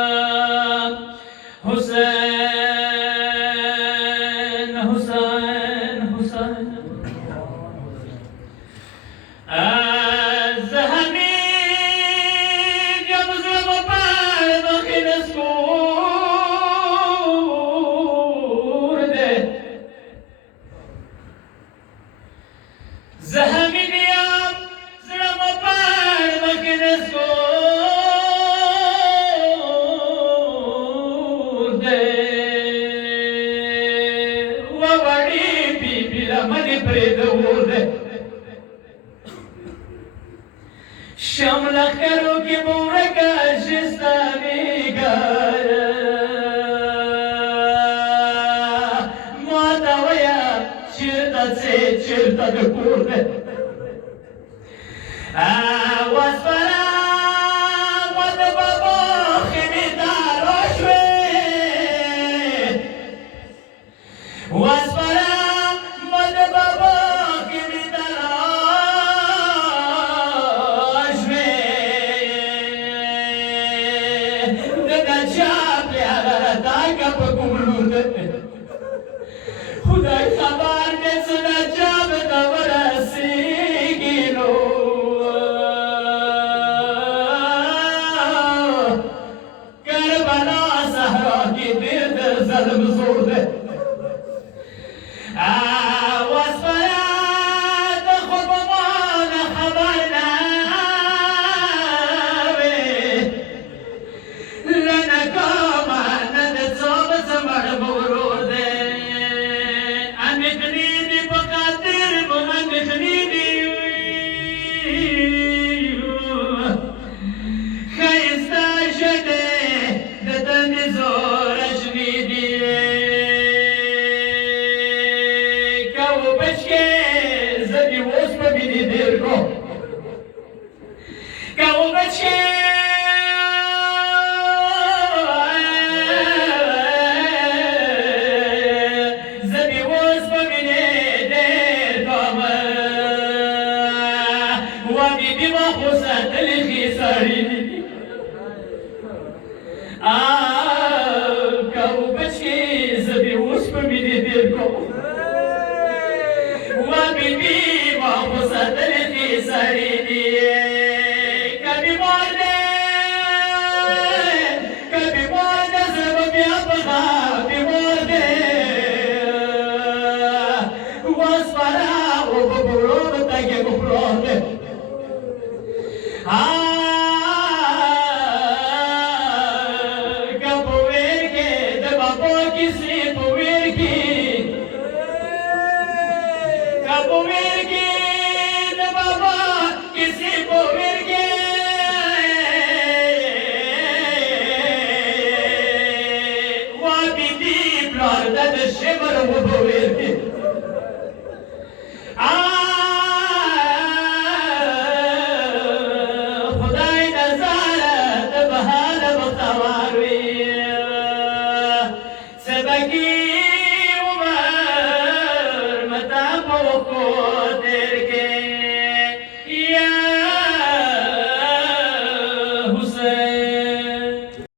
مظلومم حسین حسین حسین از همین جمزم و پر بخی نسکورده زهمین یم زرم و پر بخی نسکورده و وڑی بی بیلا منی پریدورده شمل خرو کی بورکا شستانی گارا ماتا ویا چرتا سے چرتا دکورده واسفرا ود بابا خیمی داروشوی واسفرا ود بابا خیمی داروشوی ددا چاپلی آگارا داگا پا گملوده خدای خبر نسنا جاب دورسی گینو کربلا صحرا کی دیر در ظلم زورده واسفرا دخل بمان خبر ناوی لنکاما ندصوب زمر بورده انخنیدی بخاطر بو انخنیدی خیستا شده دتن زورش نیدی کاو بچکه زدی وز ببینی دیر کو کاو بچکه زدی وز ببینی دیر کام و بیبی ما خوصت تلخی ساری کاو بچکه زدی وز ببینی دیر کام و بیبی ما خوصت تلخی ساری کبھی مرده زب بیا بخا بیمارده واسفرا و ببرون تاگه ببرونه کبویر که دبابا کسی بویر کی کبویر کی دبابا کسی بویر کی و بیبی بلارده ده شمر و بویر کی خدای نظارت بحال بختواروی سبکی عمر متا پوکو دیر کے یا حسین